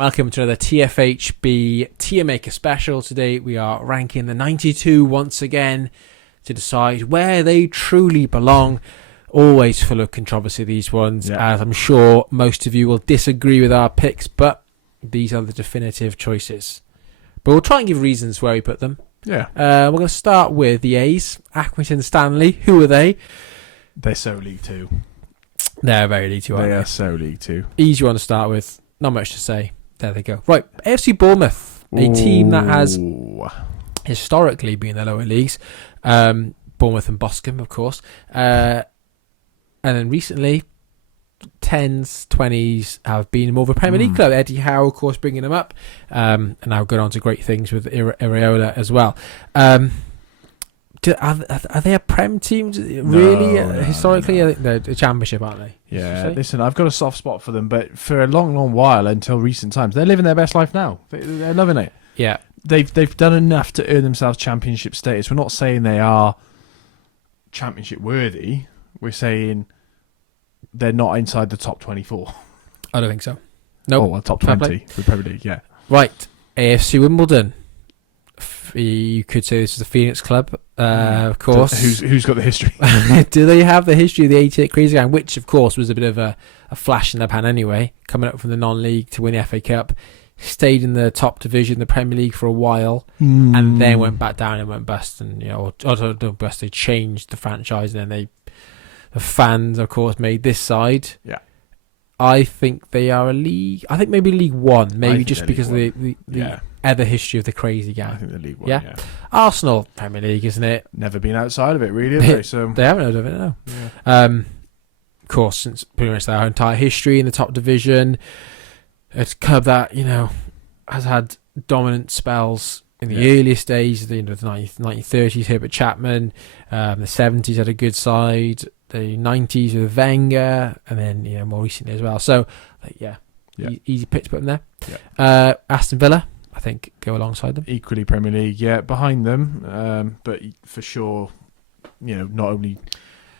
Welcome to another TFHB Tier Maker special. Today we are ranking the 92 once again to decide where they truly belong. Always full of controversy, these ones, as I'm sure most of you will disagree with our picks, but these are the definitive choices. But we'll try and give reasons where we put them. Yeah. We're going to start with the A's, Accrington Stanley. Who are they? They're so League Two. They're very League Two, aren't they? They are so League Two. Easy one to start with. Not much to say. There they go. Right, AFC Bournemouth, a team that has historically been in the lower leagues. Bournemouth and Boscombe, of course. And then recently, 10s, 20s have been more of a Premier League club. Eddie Howe, of course, bringing them up. And now going on to great things with Areola as well. Are they a Prem team? Really? Historically, no. They're a championship, aren't they? Yeah, listen, I've got a soft spot for them, but for a long, long while, until recent times, they're living their best life now. They're loving it. Yeah. They've done enough to earn themselves championship status. We're not saying they are championship worthy. We're saying they're not inside the top 24. I don't think so. No. Nope. Top 20 for the Premier League, yeah. Right. AFC Wimbledon. You could say this is a Phoenix club, of course. Who's got the history? Do they have the history of the 88 Crazy Gang, which, of course, was a bit of a flash in the pan anyway, coming up from the non-league to win the FA Cup, stayed in the top division, the Premier League, for a while, and then went back down and went bust, and or don't bust. They changed the franchise, and then the fans, of course, made this side. Yeah. I think they are a league. I think maybe League One, maybe just because of the other history of the Crazy Gang. I think they're League One. Yeah. Arsenal, Premier League, isn't it? Never been outside of it, really, have they? So they haven't heard of it, no. Yeah. Of course, since pretty much their entire history in the top division, it's a club that has had dominant spells in the earliest days, the 1930s. Herbert Chapman, the 70s had a good side. The 90s with Wenger, and then more recently as well. So, easy pick to put them there. Yeah. Aston Villa, I think, go alongside them. Equally Premier League, behind them. But for sure, not only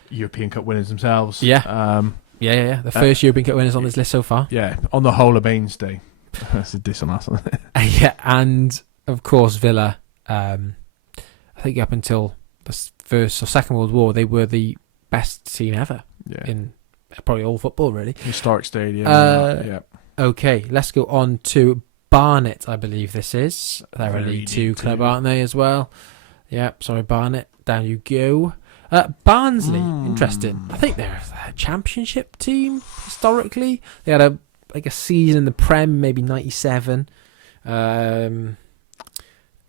European Cup winners themselves. Yeah. The first European Cup winners on this list so far. Yeah, on the whole of Bain's Day. That's a diss on us. Yeah, and of course Villa. I think up until the First or Second World War, they were the best team ever in probably all football, really. Historic stadium. Okay, let's go on to Barnet, I believe this is. They're a League Two club, aren't they, as well? Yeah, sorry, Barnet. Down you go. Barnsley, interesting. I think they're a championship team, historically. They had a season in the Prem, maybe 97. A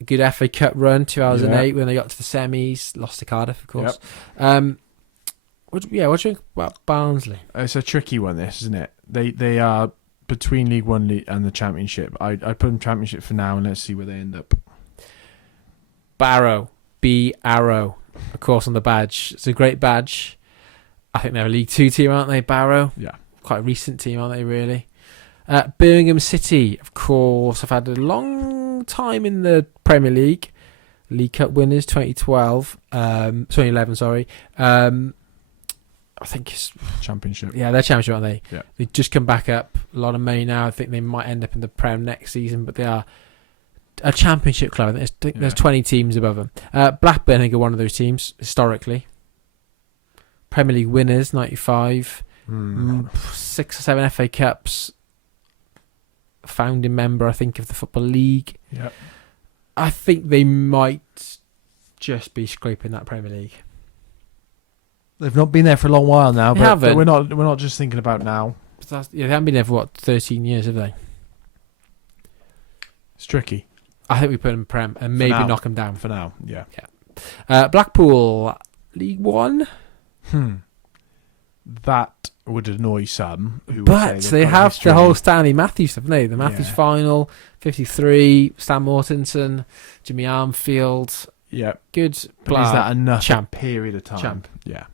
good FA Cup run, 2008, when they got to the semis. Lost to Cardiff, of course. Yep. What do you think about Barnsley? It's a tricky one, this, isn't it? They are between League One and the Championship. I'd put them Championship for now, and let's see where they end up. Barrow. B-Arrow, of course, on the badge. It's a great badge. I think they're a League Two team, aren't they, Barrow? Yeah. Quite a recent team, aren't they, really? Birmingham City, of course, have had a long time in the Premier League. League Cup winners, 2011, sorry. I think it's Championship. Yeah, they're Championship, aren't they? Yeah. They've just come back up. A lot of money now. I think they might end up in the Prem next season, but they are a Championship club. I think there's 20 teams above them. Blackburn, I think, are one of those teams, historically. Premier League winners, 95. 6 or 7 FA Cups. Founding member, I think, of the Football League. Yeah. I think they might just be scraping that Premier League. They've not been there for a long while now, but we're not just thinking about now. They haven't been there for 13 years, have they? It's tricky. I think we put them Prem and maybe knock them down for now. Yeah. Blackpool, League One. That would annoy some. But they have the whole Stanley Matthews stuff, haven't they? The Matthews final, 53, Stan Mortensen, Jimmy Armfield. Yeah. Good. But is that enough champ. Period of time? Champ. Yeah.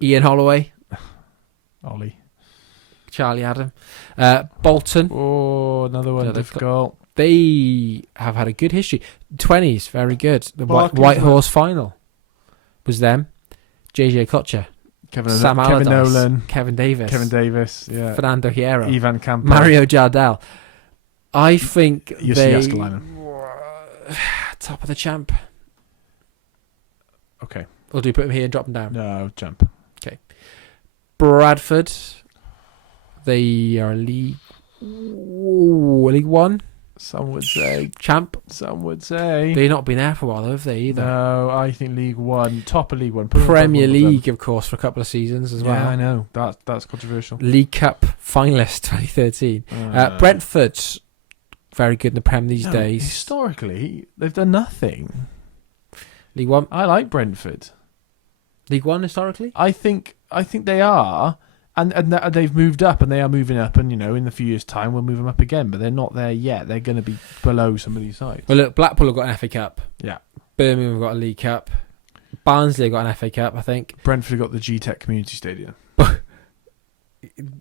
Ian Holloway. Ollie. Charlie Adam. Bolton. Oh, another one difficult. They have had a good history. 20s, very good. The White Horse final was them. JJ Kocher. Sam Allardyce, Nolan. Kevin Davis. Yeah. Fernando Hierro. Ivan Campo. Mario Jardel. I think You they see Escalina. top of the champ. Okay. Or do you put them here and drop them down? No, jump. Bradford. They are League One Some would say. champ. Some would say. They've not been there for a while, have they, either? No, I think League One. Top of League One. Put them Premier above all of them. League, of course, for a couple of seasons as well. Yeah, I know. That's controversial. League Cup finalist 2013. Brentford, very good in the Prem these days. Historically, they've done nothing. League One. I like Brentford. League One historically? I think they are, and they've moved up, and they are moving up, and in a few years' time we'll move them up again. But they're not there yet. They're going to be below some of these sides. Well, look, Blackpool have got an FA Cup. Yeah. Birmingham have got a League Cup. Barnsley have got an FA Cup, I think. Brentford got the G-Tech Community Stadium,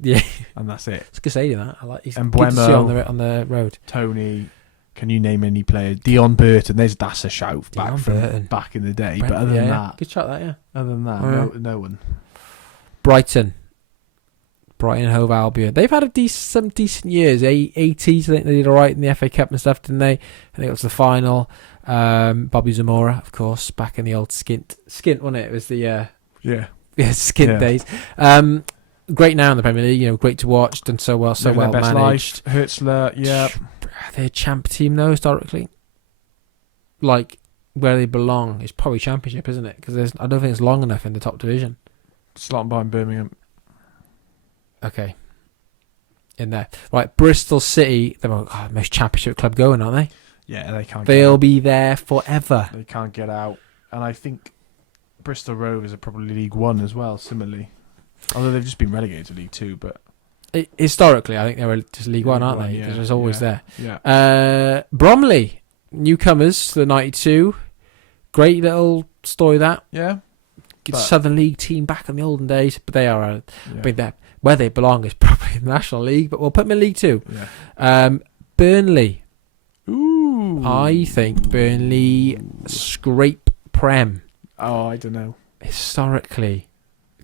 Yeah, and that's it. it's a good stadium. That I like. It's And good to see Buemo. on the road. Tony, can you name any player? Dion Burton. That's a shout Dion back from Burton. back in the day. Brentford, But other than yeah, that, good shot. That other than that, Yeah. no one. Brighton and Hove Albion. They've had some decent years. 80s, I think they did all right in the FA Cup and stuff, didn't they? I think it was the final. Bobby Zamora, of course, back in the old skint, wasn't it? It was the Yeah. skint Yeah. days. Great now in the Premier League. Great to watch. Done so well, Living their best managed. life. Hertzler, yeah. They're a champ team though historically. Like where they belong is probably Championship, isn't it? Because I don't think it's long enough in the top division. Slotting behind Birmingham. Okay. In there. Right, Bristol City, they're most Championship club going, aren't they? Yeah, they can't. They'll be there forever. They can't get out, and I think Bristol Rovers are probably League One as well. Similarly, although they've just been relegated to League Two, but Historically, I think they were just League One, League aren't One, they? yeah, Because it's always there. yeah. Bromley, newcomers to the 92. Great little story that. Yeah. Good But- Southern League team back in the olden days, but they are Yeah. I mean, where they belong is probably the National League, but we'll put them in League Two. Yeah. Burnley. Ooh. I think Burnley scrape Prem. Oh, I don't know. Historically.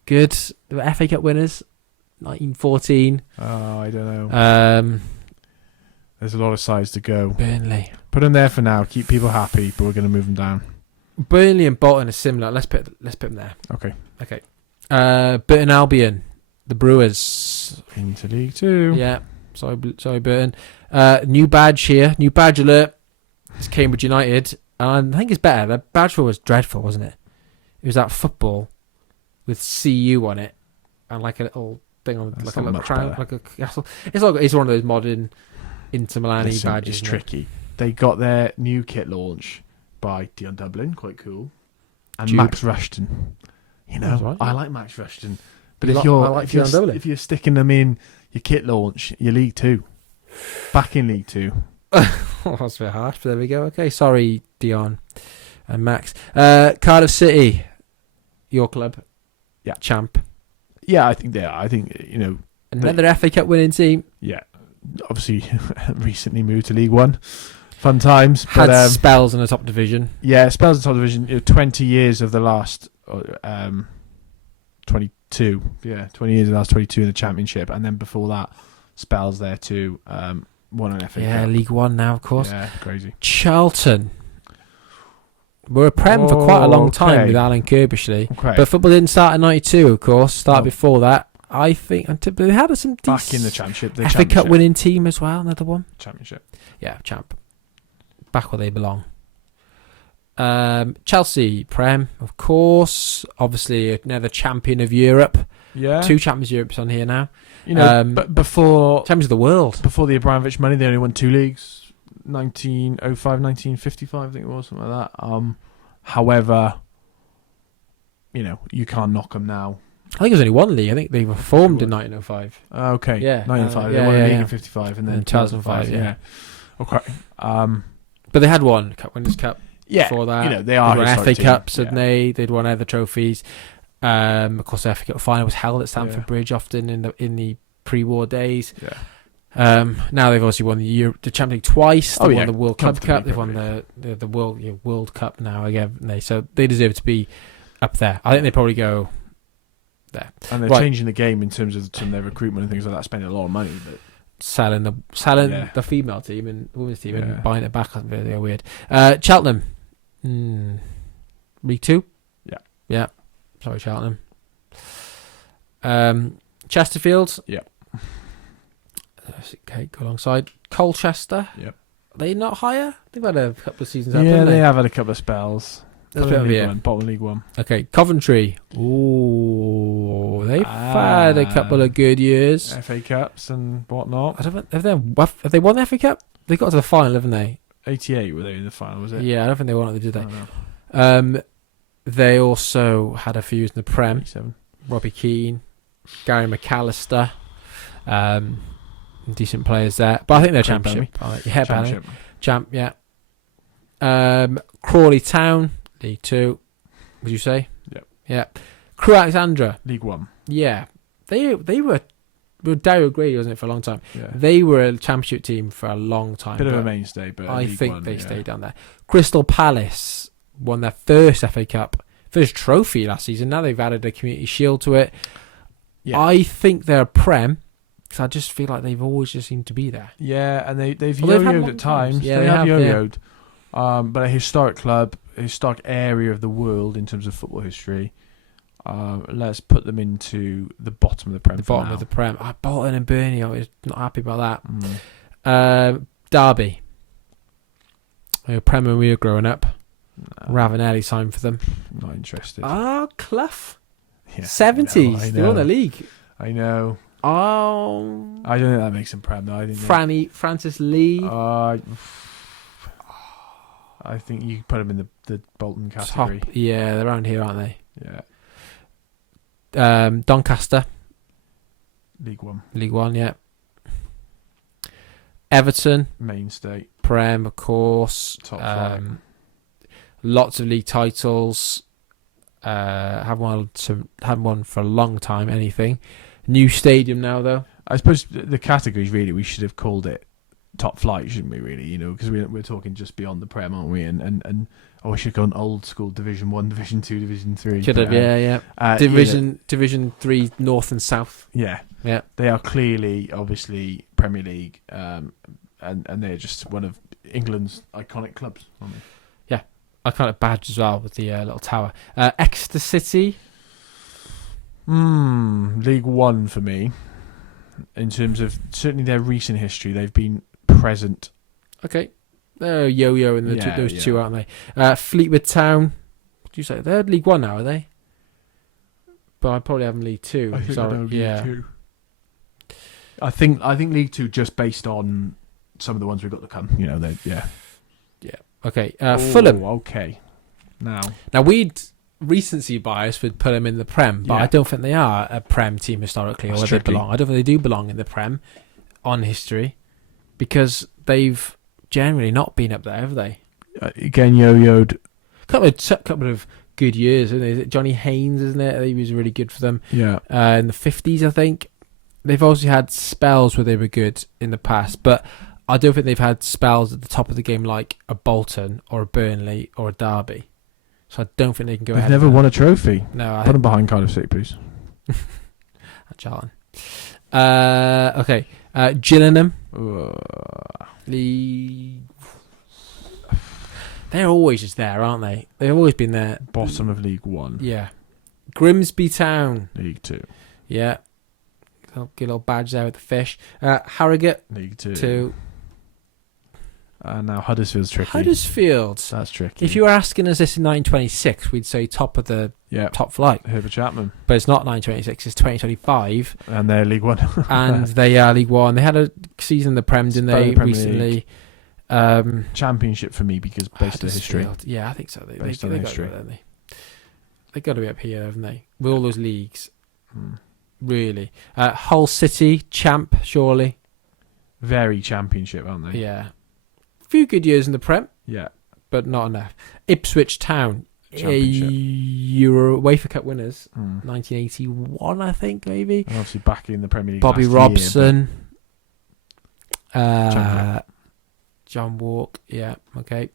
Good. They were FA Cup winners, 1914. Oh, I don't know. There's a lot of sides to go. Burnley. Put them there for now. Keep people happy, but we're going to move them down. Burnley and Bolton are similar. Let's put them there. Okay. Burton Albion, the Brewers. Into League Two. Yeah. Sorry, Burton. New badge here. New badge alert. It's Cambridge United. And I think it's better. The badge was dreadful, wasn't it? It was that football with CU on it and like a little thing on, That's like a not little much crown, better. like a castle. It's one of those modern Inter Milan Listen, badges. it's isn't it? tricky. They got their new kit launch by Dion Dublin, quite cool, and Jude. Max Rushton. That's right. I like Max Rushton, but I like Dion Dublin. if you're sticking them in your kit launch, you're League Two, back in League Two. Oh, that's a bit harsh, but there we go. Okay, sorry, Dion and Max. Cardiff City, your club. Yeah. Champ. Yeah, I think they are. I think Another FA Cup winning team. Yeah, obviously recently moved to League One. Fun times, Had but spells in the top division. yeah, spells in top division. 20 years of the last 22. Yeah, 20 years of the last 22 in the Championship, and then before that, spells there too. Won an FA Yeah, Cup. League One now, of course. Yeah, crazy. Charlton. We're a Prem for quite a long time Okay. with Alan Kirbishley. Okay. But football didn't start in 92, of course. Started No. before that. I think they had some Back in the Championship. The FA Cup Championship. winning team as well, another one. Championship. Yeah, champ. Back where they belong. Chelsea, Prem, of course. Obviously, another champion of Europe. Yeah. 2 champions of Europe's on here now. But before Champions of the world. the Abramovich money, they only won 2 leagues. 1905, 1955, I think it was, something like that. However, you can't knock them now. I think it was only 1 league. I think they were formed in 1905. Okay. Yeah. 1905. Yeah, they won a yeah, league yeah. in 55 and then And 2005, yeah. Okay. But they had won Cup Winners' Cup Yeah. before that. They are They'd won a FA historic team. Cups, Yeah. hadn't they? They'd won other trophies. Of course, the FA Cup final was held at Stamford Yeah. Bridge often in the pre-war days. Yeah. Now they've obviously won the Champions League twice. They've Oh, yeah. won the World Club Comfortably, Cup. They've won the World Cup now again. So they deserve to be up there. I think they probably go there. And they're Right. changing the game in terms of some of their recruitment and things like that, spending a lot of money. But selling Yeah. the female team and the women's team Yeah. and buying it back. That's really weird. Cheltenham, League 2. Yeah. Sorry, Cheltenham. Chesterfield. Yeah. Okay, go alongside Colchester. Yep. Are they not higher? They've had a couple of seasons. Up, Yeah, haven't they they? have had a couple of spells. That's a bit of a year. Bottom League One. Okay, Coventry. Ooh, they've had a couple of good years. FA Cups and whatnot. I don't have they won the FA Cup? They got to the final, haven't they? 88 were they in the final, was it? Yeah, I don't think they won it, did I they? don't know. They also had a few years in the Prem. 87. Robbie Keane, Gary McAllister, decent players there. But I think they're Craig championship. Yeah, Championship. champ. Yeah. Crawley Town, League 2. Would you say? Yep. Yeah. Crew Alexandra. League One. Yeah. They were Daryl Grady, wasn't it, for a long time? Yeah. They were a championship team for a long time. Bit of but a mainstay, but I League think One, they stayed down there. Crystal Palace won their first FA Cup, first trophy last season. Now they've added a Community Shield to it. Yeah. I think they're a Prem because I just feel like they've always just seemed to be there. Yeah, and they've Well, they've had yo-yoed one at times. Yeah, they they have have, yo-yoed. But a historic club, a historic area of the world in terms of football history. Let's put them into the bottom of the Prem. The bottom of the Prem. Bolton and Burnley, I was not happy about that. Mm. Derby. We were Prem when we were growing up. No, Ravanelli signed for them. not interested. Clough. Yeah, 70s. I They won know. the league. I know. Oh. I don't think that makes them Prem, though. I think Francis Lee. I think you could put them in the Bolton category. Top. Yeah, they're around here, aren't they? Yeah. Doncaster. League One. League 1, yeah. Everton. Mainstay. Prem, of course. Top flight. Lots of league titles. Haven't won for a long time. Anything. New stadium now, though. I suppose the categories, really, we should have called it top flight, shouldn't we, really? You know, because we're talking just beyond the Prem, aren't we? And we should have gone old school Division 1, Division 2, Division 3. Could have, yeah. Division 3 North and South. Yeah. Yeah. They are clearly, obviously, Premier League, and they're just one of England's iconic clubs, aren't they? Yeah. Iconic badge as well with the little tower. Exeter City. League One for me. In terms of certainly their recent history, they've been present. Okay. They're yo-yo in those two, aren't they? Fleetwood Town. What do you say? They're League 1 now, are they? But I probably have them League 2. I think Sorry. I know League 2. I think League 2 just based on some of the ones we've got to come. You know, yeah. Okay. Fulham. Okay. Now we'd recency bias would put them in the Prem, but I don't think they are a Prem team historically, or where they belong. I don't think they do belong in the Prem on history because they've generally not been up there, have they? Again, yo-yoed. Couple of good years, isn't it? Is it Johnny Haynes, isn't it? He was really good for them. Yeah. In the 50s, I think. They've also had spells where they were good in the past, but I don't think they've had spells at the top of the game like a Bolton or a Burnley or a Derby. So I don't think they can go ahead. They've never won a trophy. No, Put them behind Cardiff City, please. At Charlton. Okay. Gillingham. They're always just there, aren't they? They've always been there. Bottom of League One. Yeah. Grimsby Town. League 2. Yeah. Get a little badge there with the fish. Harrogate. League 2. 2. Now Huddersfield's tricky. Huddersfield. That's tricky. If you were asking us this in 1926, we'd say top of the top flight. Herbert Chapman. But it's not 1926, it's 2025. And they're League 1. And they are League 1. They had a season in the Prem, didn't they, recently? Championship for me because based on history. Yeah, I think so. They Based on history. They've got to be up here, haven't they? With all those leagues. Really. Hull City, champ, surely. Very championship, aren't they? Yeah. A few good years in the Prem. Yeah. But not enough. Ipswich Town. Championship. UEFA Cup winners. 1981, I think, maybe. And obviously back in the Premier League. Bobby Robson. John Walk. Yeah, okay.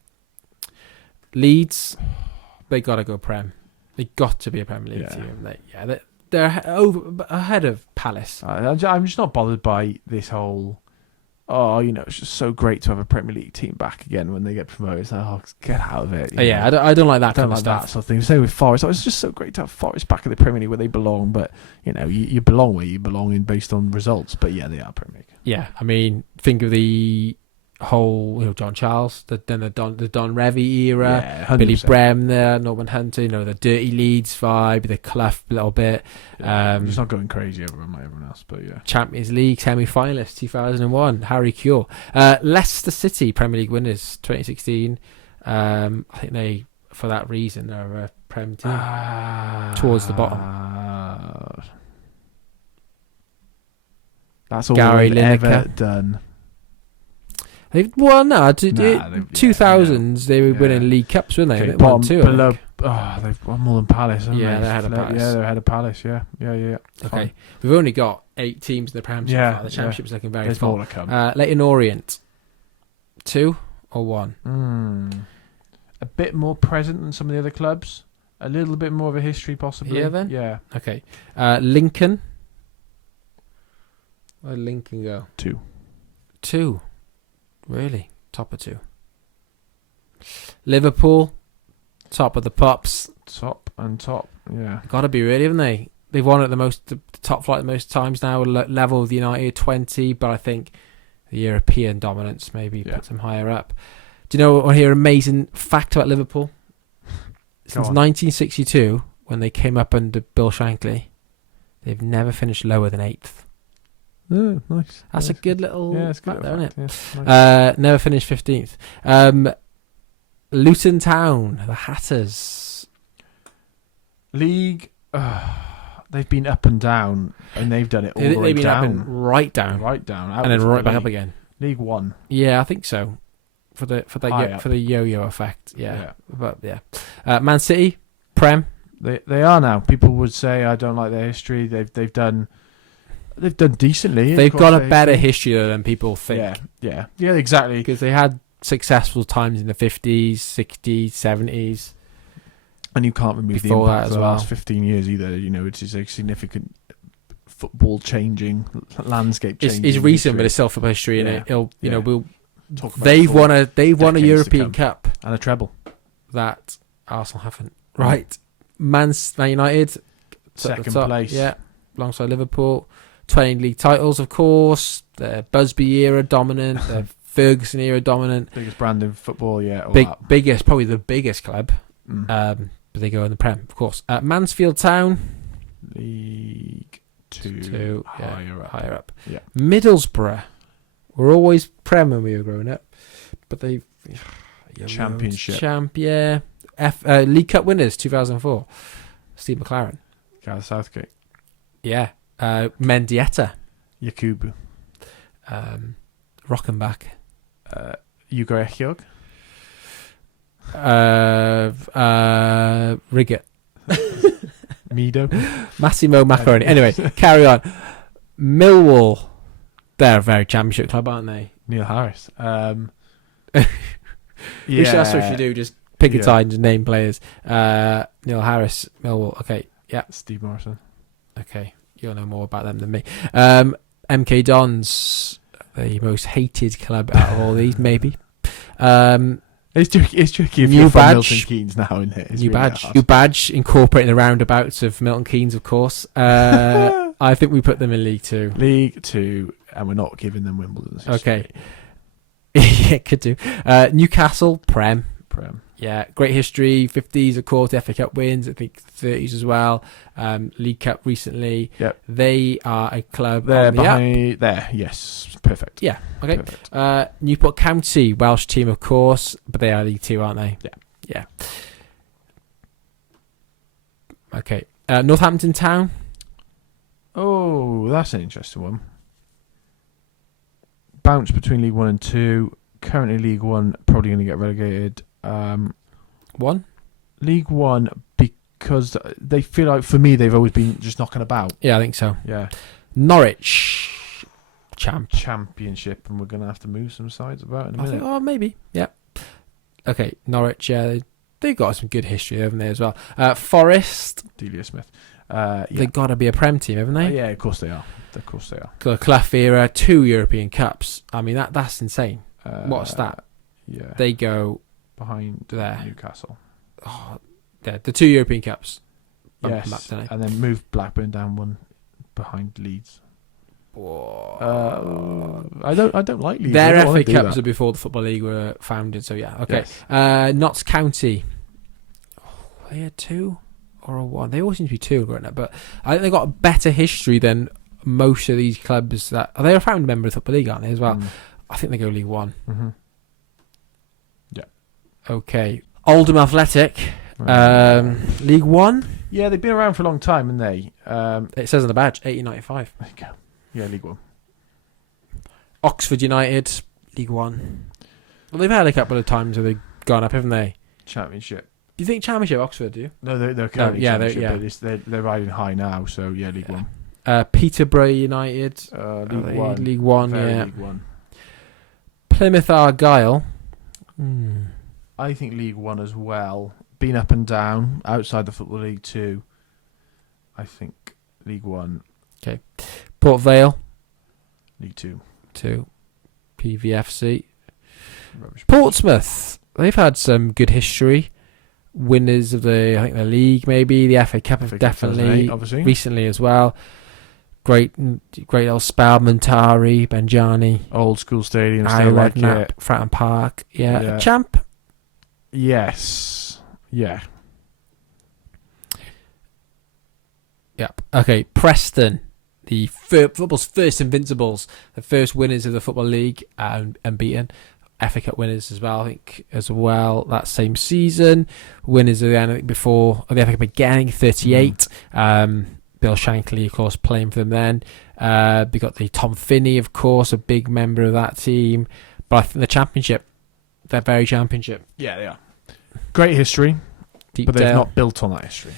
Leeds. They got to go Prem. They got to be a Premier League team, haven't they? Yeah, they're ahead of Palace. I'm just not bothered by this whole oh, it's just so great to have a Premier League team back again when they get promoted. It's like, oh, get out of it. Yeah, I don't like that I don't kind of like stuff. that sort of thing. Same with Forest. It's just so great to have Forest back in the Premier League where they belong. But, you belong where you belong in based on results. But, yeah, they are Premier League. Yeah, I mean, think of the whole, John Charles, the Don Revy era, Yeah, Billy 100%. Bremner, Norman Hunter, the Dirty Leeds vibe, the Clough a little bit. I'm just not going crazy over everyone else, but yeah. Champions League semi-finalist 2001, Harry Kewell. Leicester City Premier League winners 2016. I think they, for that reason, are a Prem team towards the bottom. That's all Gary they've ever Lineker. done. They've 2000s they were winning League Cups, weren't they? Okay, They won two, I below. think. They've won more than Palace, haven't Yeah, they? they're ahead of Palace. Yeah, they're ahead of Palace. Yeah. Okay, Fine. we've only got 8 teams in the Prem. Yeah, The Championship's looking very There's full. more to come. Leighton Orient, 2 or 1? A bit more present than some of the other clubs. A little bit more of a history, possibly. Yeah, then? Yeah. Okay. Lincoln. Where'd Lincoln go? 2. 2. Really? Top of 2. Liverpool, top of the pops. Top. Yeah. Got to be really, haven't they? They've won at the top flight the most times now, level with United 20, but I think the European dominance maybe puts them higher up. Do you know what? I hear an amazing fact about Liverpool. Since 1962, when they came up under Bill Shankly, they've never finished lower than 8th. Oh, nice. That's a good little it's fact good there, isn't it? Yeah, nice. Never finished 15th. Luton Town, the Hatters. League, they've been up and down, and they've done it all the way They've been up down. and right down. Right down. And then right back up again. League 1. Yeah, I think so. For the yo-yo effect. Yeah. But yeah. Man City, Prem. They are now. People would say I don't like their history. They've done decently. They've got a better history than people think. Yeah, exactly. Because they had successful times in the 50s, 60s, 70s. And you can't remove the Before impact that of as the well. last 15 years either. It is a significant football changing, landscape changing. It's recent, history. but it's still football history, and we'll. Talk about They've it for won a decades to European come. Cup and a treble. that Arsenal haven't. Right, Man United Second top, place. yeah, alongside Liverpool. 20 league titles, of course. The Busby era dominant. The Ferguson era dominant. Biggest brand in football, yeah. Biggest, probably the biggest club. But they go in the Prem, of course. Mansfield Town, League 2, higher up. Yeah. Middlesbrough were always Prem when we were growing up, but they Championship. League Cup winners 2004. Steve McLaren. Gareth Southgate. Yeah. Mendieta. Yakubu. Rockenbach. Hugo Echiog. Riggett. Mido. Massimo Macaroni. Anyway, carry on. Millwall. They're a very championship club, aren't they? Neil Harris. That's what you do. Just pick a time and name players. Neil Harris, Millwall. Okay, yeah. Steve Morrison. Okay, you'll know more about them than me. MK Dons, the most hated club out of all these, maybe. It's tricky if New you're from badge. Milton Keynes now, isn't it? It's New really badge. hard. New badge, incorporating the roundabouts of Milton Keynes, of course. I think we put them in League 2. League 2, and we're not giving them Wimbledon's Okay. Yeah, could do. Newcastle, Prem. Yeah, great history. 50s, of course, FA Cup wins. I think 30s as well. League Cup recently. Yep. They are a club. They're on the behind there. Yes, perfect. Yeah. Okay. Perfect. Newport County, Welsh team, of course, but they are League 2, aren't they? Yeah. Okay. Northampton Town. Oh, that's an interesting one. Bounce between League 1 and 2. Currently League 1, probably going to get relegated. 1. League 1, because they feel like, for me, they've always been just knocking about. Yeah, I think so. Yeah. Norwich. Championship, and we're going to have to move some sides about in a minute. Maybe. Yeah. Okay, Norwich. They've got some good history, haven't they, as well? Forest. Delia Smith. They've got to be a Prem team, haven't they? Yeah, of course they are. Of course they are. Got a Clough era, 2 European Cups. I mean, that's insane. What's that? Yeah. They go behind there. Newcastle. Oh, the 2 European Cups. Yes, and then moved Blackburn down one behind Leeds. I don't like Leeds. Their FA Cups are before the Football League were founded, so yeah, okay. Yes. Notts County. They had 2 or a 1. They always seem to be 2 growing up, but I think they've got a better history than most of these clubs. They're a founding member of the Football League, aren't they, as well? I think they go League 1. Mm-hmm. Yeah. Okay. Oldham Athletic. League 1? Yeah, they've been around for a long time, haven't they? It says on the badge, 1895. There you go. Yeah, League 1. Oxford United, League 1. Well, they've had a couple of times where they've gone up, haven't they? Championship. Do you think Championship, Oxford, do you? No, they're currently Championship, but they're riding high now, so yeah, League 1. Peterborough United, League 1. League 1, Very League 1. Plymouth Argyle. I think League 1 as well. Been up and down, outside the Football League 2. I think League 1. Okay. Port Vale. League 2. 2. PVFC. Rubbish. Portsmouth. They've had some good history. Winners of the league, maybe. The FA Cup have definitely. Obviously. Recently as well. Great old spell. Montari, Benjani. Old school stadium. Still like it. Fratton Park. Yeah. Champ? Yes. Yeah. Yep. Okay. Preston. The football's first invincibles. The first winners of the Football League. Unbeaten. FA Cup winners as well, I think, as well, that same season. Winners of the before the FA Cup again, 38. Bill Shankly, of course, playing for them then. We got the Tom Finney, of course, a big member of that team. But I think the Championship, they're very Championship. Yeah, they are. Great history, but they've not built on that history.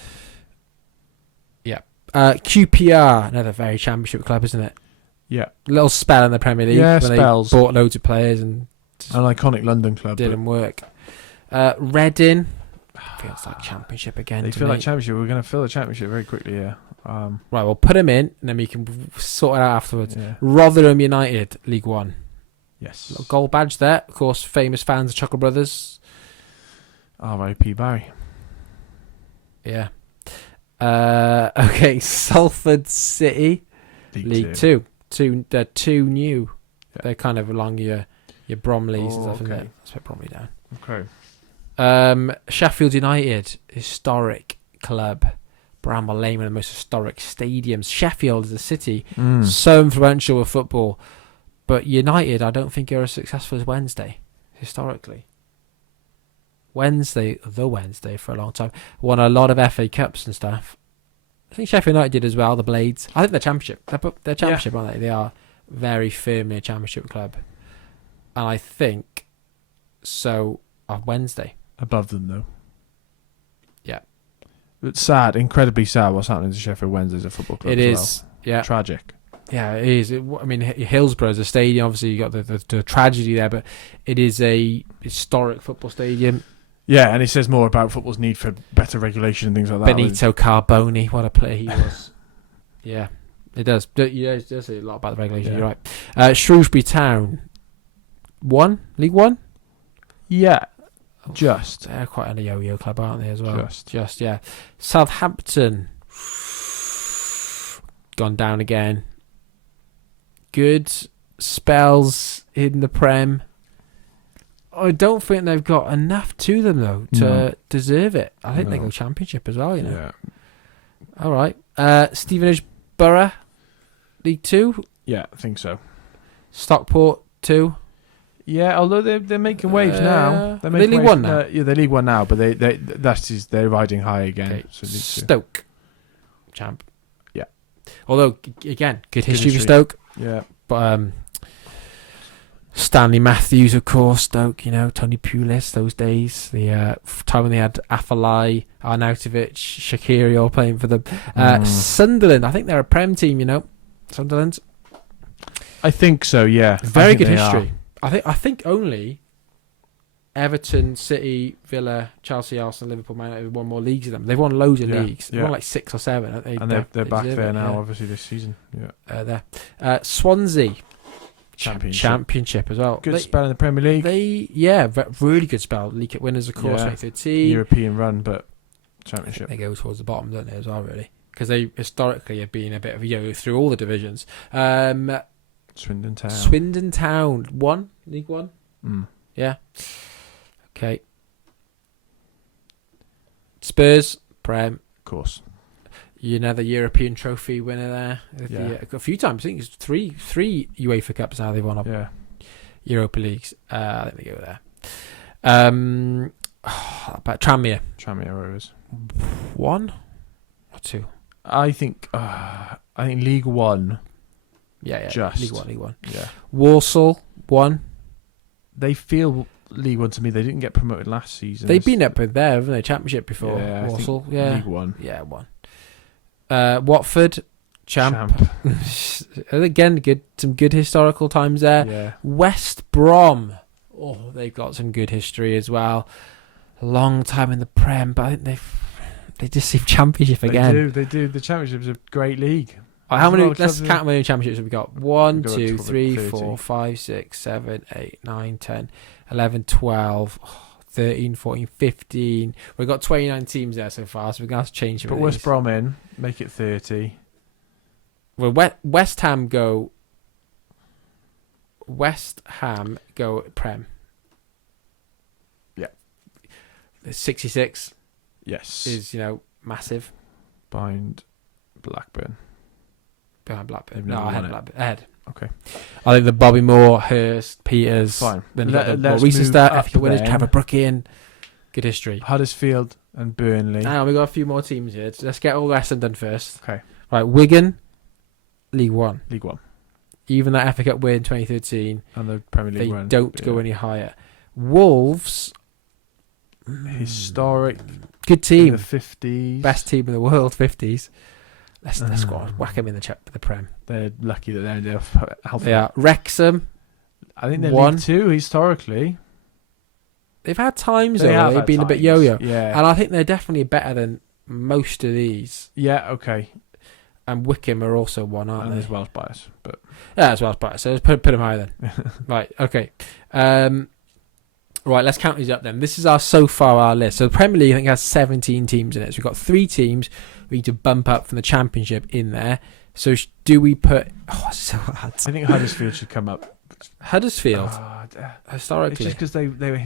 Yeah. QPR, another very Championship club, isn't it? Yeah. Little spell in the Premier League when spells. They bought loads of players and an iconic London club. Didn't work. Reading. Feels like Championship again. They feel like Championship. We're going to fill the Championship very quickly, yeah. Right, we'll put them in and then we can sort it out afterwards. Yeah. Rotherham United, League 1. Yes. Little gold badge there. Of course, famous fans of Chuckle Brothers. R.I.P. Barry. Yeah. Okay, Salford City, League 2. They're 2 new. Yeah. They're kind of along your Bromleys and stuff, isn't it? Let's put Bromley down. Okay. Sheffield United, historic club. Bramall Lane, one of the most historic stadiums. Sheffield is a city so influential with football. But United, I don't think are as successful as Wednesday, historically. Wednesday for a long time. Won a lot of FA Cups and stuff. I think Sheffield United did as well, the Blades. I think they're Championship. They're Championship, aren't they? They are very firmly a Championship club. And I think so of Wednesday. Above them, though. Yeah. It's sad, incredibly sad what's happening to Sheffield Wednesday as a football club. It is, yeah. Tragic. Yeah, it is. Hillsborough is a stadium. Obviously, you got the tragedy there, but it is a historic football stadium. Yeah, and it says more about football's need for better regulation and things like that. Benito Carboni, what a player he was. Yeah, it does. Yeah, it does say a lot about the regulation. Yeah. You're right. Shrewsbury Town, League 1. Yeah, just. They're quite a yo-yo club, aren't they, as well? Just, yeah. Southampton, gone down again. Good spells in the Prem. I don't think they've got enough to them, though, to deserve it. I think they go Championship as well, you know. Yeah. All right. Stevenage Borough, League 2. Yeah, I think so. Stockport 2. Yeah, although they're making waves now. They're League 1 now. Yeah, they're League 1 now, but they're riding high again. Okay. So Stoke, champ. Yeah. Although again, good history for Stoke. Yeah. But Stanley Matthews, of course, Stoke. You know, Tony Pulis, those days. The time when they had Afellay, Arnautovic, Shaqiri all playing for them. Sunderland, I think they're a Prem team. You know, Sunderland. I think so. Yeah. Very good history. I think only Everton, City, Villa, Chelsea, Arsenal, Liverpool, Man United have won more leagues than them. They've won loads of leagues. They've won like 6 or 7. And they're back there now, obviously, this season. There. Swansea. Championship as well. Good spell in the Premier League. Really good spell. League Cup winners, of course, 2013. European run, but Championship. They go towards the bottom, don't they, as well, really? Because they historically have been a bit of a yo through all the divisions. Swindon Town. League One? Yeah. Okay. Spurs, Prem. Of course. Another European trophy winner there. A few times. I think it's three UEFA Cups now they've won up. Yeah. Europa Leagues. I think they go there. But Tranmere. Tranmere Rovers. 1 or 2? I think League One. Yeah. Just. League One. Yeah. Walsall, 1. They feel League One to me. They didn't get promoted last season. They've been up with there, haven't they? Championship before. Yeah, Walsall. League One. Yeah, 1. Watford, champ. Again, some good historical times there. Yeah. West Brom. Oh, they've got some good history as well. A long time in the Prem, but I think they just seem Championship again. They do. The Championship's a great league. How many? Let's count how many championships have we got. 1, 2, 3, 4, 5, 6, 7, 8, 9, 10, 11, 12, 13, 14, 15. We've got 29 teams there so far, so we're going to have to change it. Put West Brom in, make it 30. Well, West Ham go Prem. Yeah. 66. Yes. Is, massive. Behind Blackburn. Behind Blackburn. No, ahead. Okay. I think the Bobby Moore, Hurst, Peters. Fine. Then let's recent start. Ethical winners, Trevor Brookian. Good history. Huddersfield and Burnley. Hang on, we've got a few more teams here. So let's get all the rest of them done first. Okay. Right, Wigan, League One. Even that FA Cup win 2013. And the Premier League they run. Don't go any higher. Wolves. Historic. Good team. In the 50s. Best team in the world, 50s. Let's go on. Whack them in the Prem. They're lucky that they're healthy. They are. Wrexham. I think they're 1. League 2 historically. They've had times though. They've been a bit yo-yo. Yeah. And I think they're definitely better than most of these. Yeah, okay. And Wickham are also 1, aren't and they? there's Welsh bias. But yeah, as Welsh bias. So let's put them higher then. Right, okay. Right, let's count these up then. This is so far our list. So the Premier League, I think, has 17 teams in it. So we've got 3 teams we need to bump up from the Championship in there. So do we put... Oh, it's so hard. I think Huddersfield should come up. Huddersfield? Historically. It's just because they were...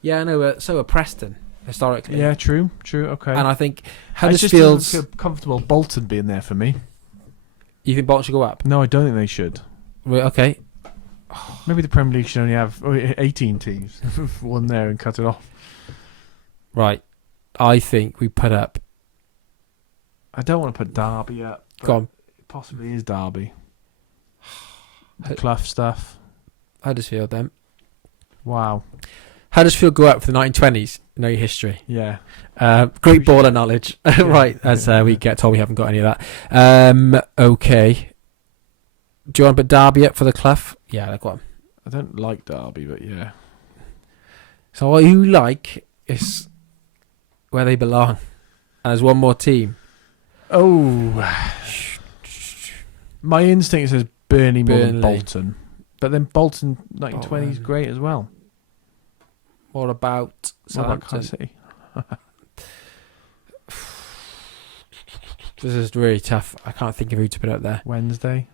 Yeah, I know. So are Preston, historically. Yeah, true. Okay. And I think Huddersfield's... Huddersfield's... I just feel comfortable Bolton being there for me. You think Bolton should go up? No, I don't think they should. Right, okay. Maybe the Premier League should only have 18 teams. 1 there and cut it off. Right. I think we put up... I don't want to put Derby up. Go on. It possibly is Derby. The Clough stuff. Huddersfield then. Wow. Huddersfield go up for the 1920s. Know your history. Yeah. Great baller knowledge. Right. As we get told, we haven't got any of that. Okay. Do you want to put Derby up for the Clough? Yeah, go on. I don't like Derby, but yeah. So what you like is where they belong. And there's one more team. Oh. My instinct says Burnley more than Bolton. But then Bolton 1920 is great as well. What about Southampton? City? This is really tough. I can't think of who to put up there. Wednesday.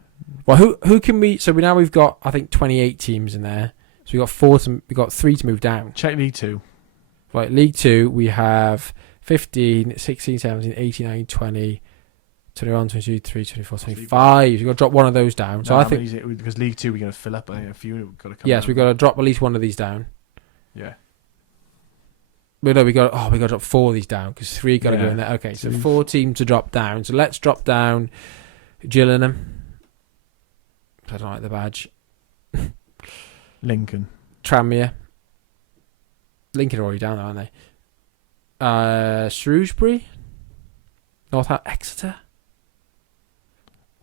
Well, who can we? So we've got, I think, 28 teams in there. So we got 3 to move down. Check League 2. Right, League 2 we have 15, 16, 17, 18, 19, 20, 21, 22, 23, 24, 25. You've got to drop one of those down. So I think because League 2 we're going to fill up. I think a few have got to come. Yes, we've got to drop at least one of these down. Yeah. But no, we got to drop 4 of these down because 3 got to go in there. Okay, so 4 teams to drop down. So let's drop down Gillingham. I don't like the badge. Lincoln. Tranmere. Lincoln are already down there, aren't they? Shrewsbury. Exeter.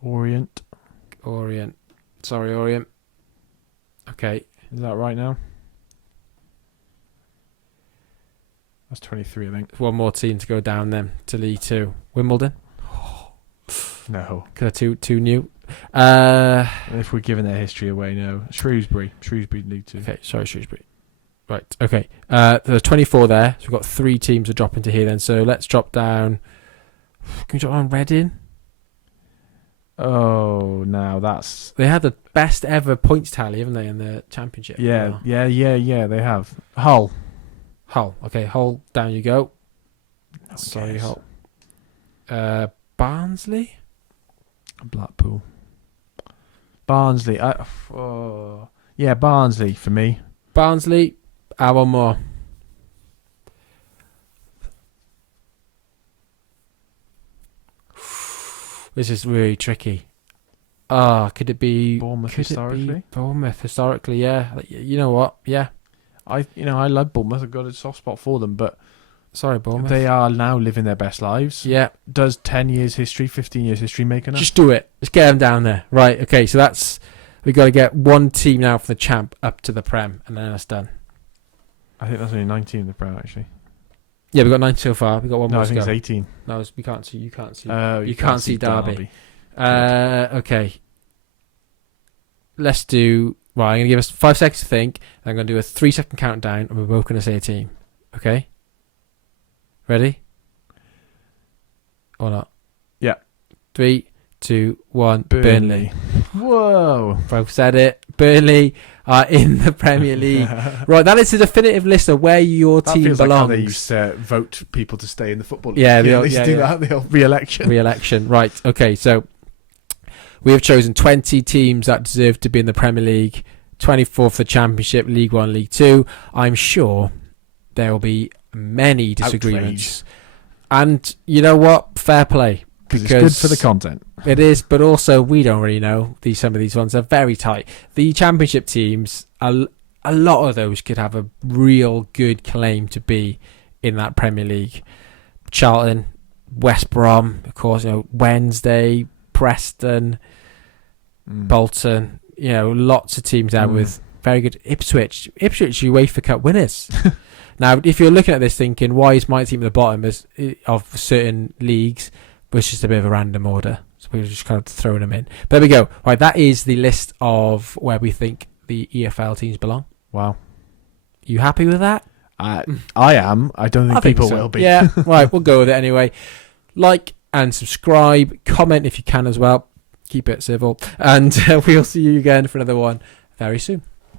Orient. Sorry, Orient. Okay. Is that right now? That's 23, I think. One more team to go down then to League Two. Wimbledon. No. Because they're too new. If we're giving their history away, no. Shrewsbury League 2. Okay, sorry, Shrewsbury. Right, okay. There's 24 there, so we've got 3 teams to drop into here then. So let's drop down. Can we drop down Reading? Oh, now that's... They had the best ever points tally, haven't they, in the championship? Yeah, they have. Hull. Okay, Hull, down you go. No Sorry, cares. Hull. Barnsley? Blackpool. Barnsley. Yeah, Barnsley for me. Barnsley, one more. This is really tricky. Could it be Bournemouth historically? Bournemouth historically, yeah. You know what? Yeah. I love Bournemouth. I've got a soft spot for them, but Sorry, Bournemouth. they are now living their best lives. Yeah. Does 10 years history, 15 years history make enough? Just do it. Let's get them down there. Right, okay, so we've got to get one team now from the champ up to the Prem, and then that's done. I think that's only 19 in the Prem, actually. Yeah, we've got 9 so far. We've got one No, more I to think go. it's 18. No, we can't see. You can't see. You can't see Derby. Okay. Let's do... Right, I'm going to give us 5 seconds to think. I'm going to do a 3-second countdown, and we're both going to say a team. Okay? Ready? Or not? Yeah. 3, 2, 1. Burnley. Whoa. Both said it. Burnley are in the Premier League. Right, that is the definitive list of where your That team feels belongs. like how they used to vote people to stay in the football league. Yeah, they used to do that, the old re-election. Re-election. Right, okay, so we have chosen 20 teams that deserve to be in the Premier League, 24 for the Championship, League 1, League 2. I'm sure there will be many disagreements. And you know what? Fair play. Because it's good for the content. It is, but also we don't really know. Some of these ones are very tight. The Championship teams, a lot of those could have a real good claim to be in that Premier League. Charlton, West Brom, of course, Wednesday, Preston, Bolton, lots of teams there with very good Ipswich UEFA Cup winners. Now, if you're looking at this thinking, why is my team at the bottom of certain leagues, which is a bit of a random order. So we're just kind of throwing them in. But there we go. Right, that is the list of where we think the EFL teams belong. Wow. You happy with that? I am. I don't think people will be. Yeah, right, we'll go with it anyway. Like and subscribe. Comment if you can as well. Keep it civil. And we'll see you again for another one very soon.